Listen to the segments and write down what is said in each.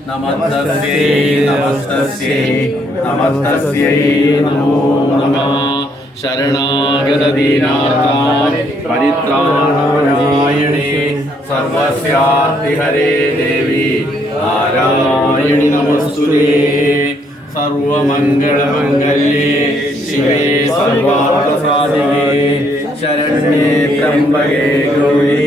നമസ്തസ്യൈ നമസ്തസ്യൈ നമസ്തസ്യൈ നമോ നമഃ ശരണാഗതദീനാർത്ഥാൻ പരിത്രാണായണേ സർവസ്യാർത്തിഹരേ ദേവി നാരായണി നമസ്തുതേ സർവമംഗളമംഗല്യേ ശിവേ സർവാർത്ഥസാധികേ ശരണ്യേ ത്രംബകേ ഗൗരി.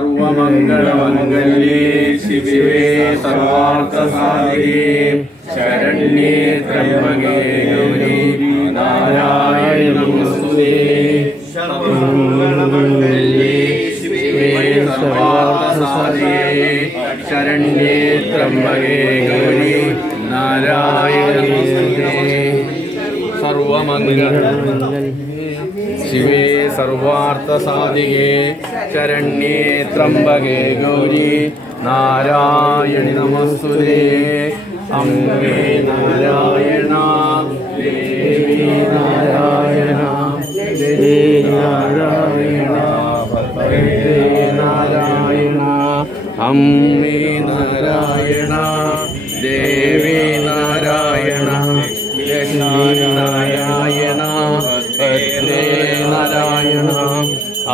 സർവമംഗളമംഗല്യേ ശിവേ സർവാർത്ഥസാധികേ ശരണ്യേ ത്രംബകേ ഗൗരി നാരായണി നമസ്തുതേ സർവമംഗള ശിവേ സർവാർത്ഥസാധികേ ശരണ്യേ ത്രംബകേ ഗൗരി നാരായണി നമസ്തുതേ नारायणा നാരായണ नारायणा നാരായണ ദേവി നാരായണ ഭദ്രേ നാരായണ അമ്മേ നാരായണ ദേവി നാരായണ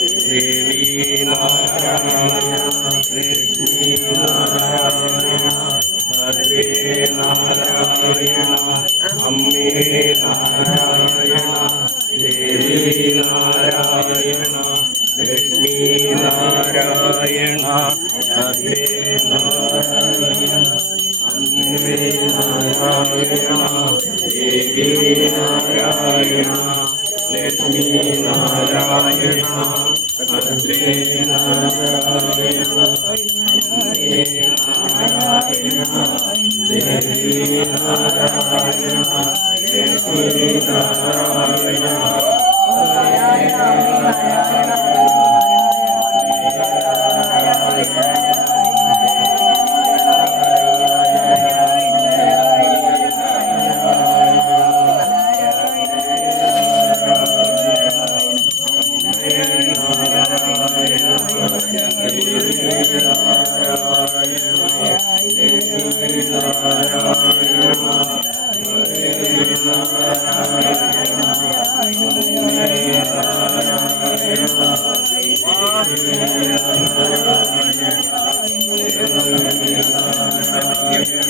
ദേവി നാരായണ ലക്ഷ്മി നാരായണ ഭദ്രേ നാരായണ അമ്മേ നാരായണ ദേവി നാരായണ ലക്ഷ്മീ നാരായണ ഭദ്രേ നാരായണ അമ്മേ നാരായണ ദേവി നാരായണ ലക്ഷ്മി നാരായണ ഭദ്രേ നാരായണ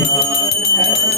അമ്മേ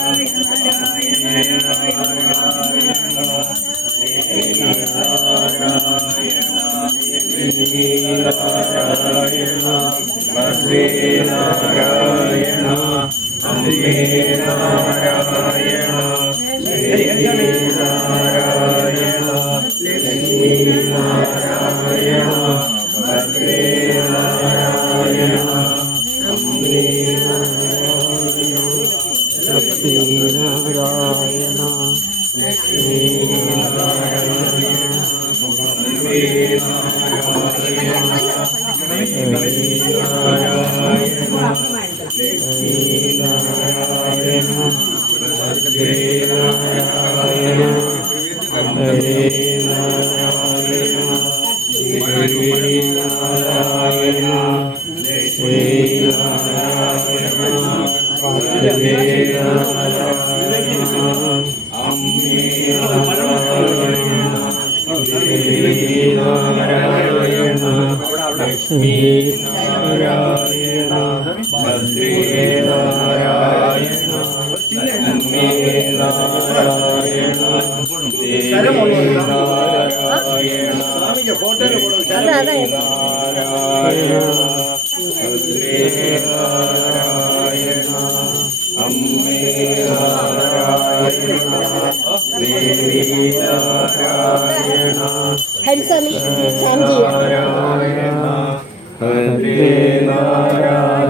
നാരായണ അമ്മേ നാരായണ ലക്ഷ്മീ നാരായണ ഭദ്രേ നാരായണ ലക്ഷ്മീ നാരായണ ദേവി നാരായണ നാരായണ ഭദ്രേ നാരായണ അമ്മേ നാരായണ ദേവി നാരായണ ഹരിസ്വാമി നാരായണ ഹരേ നാരായണ.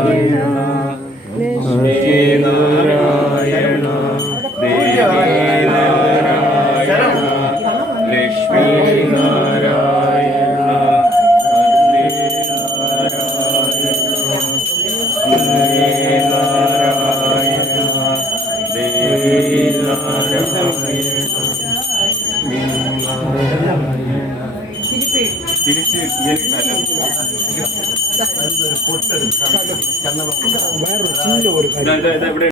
ദേവി നാരായണ തിരിച്ച് ഇങ്ങനെ